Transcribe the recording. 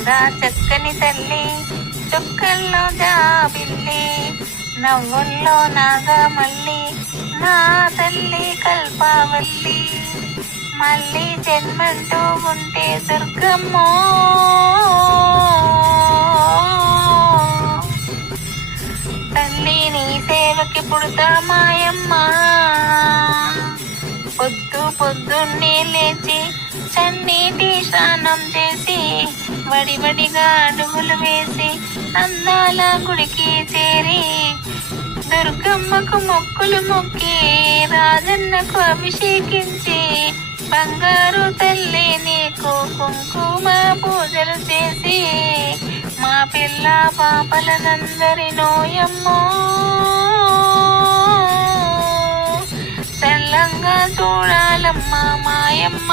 చూడా చక్కని తల్లి, చుక్కల్లో జాబిల్లి, నవ్వుల్లో నాగమల్లి, నా తల్లి కల్పవల్లి. మళ్ళీ జన్మంటూ ఉంటే దుర్గమ్మో, తల్లి నీ సేవకి పుడతా మాయమ్మ. పొద్దున్నే లేచి చన్నీటి స్నానం చేసి, వడివడిగా అడుగులు వేసి, అందాల గుడికి చేరి, దుర్గమ్మకు మొక్కులు మొక్కి, రాజన్నకు అభిషేకించి, బంగారు తల్లి నీకు కుంకుమ పూజలు చేసి, మా పిల్ల పాపలనందరి నోయమ్మో, చల్లంగా చూడాలమ్మా మాయమ్మ.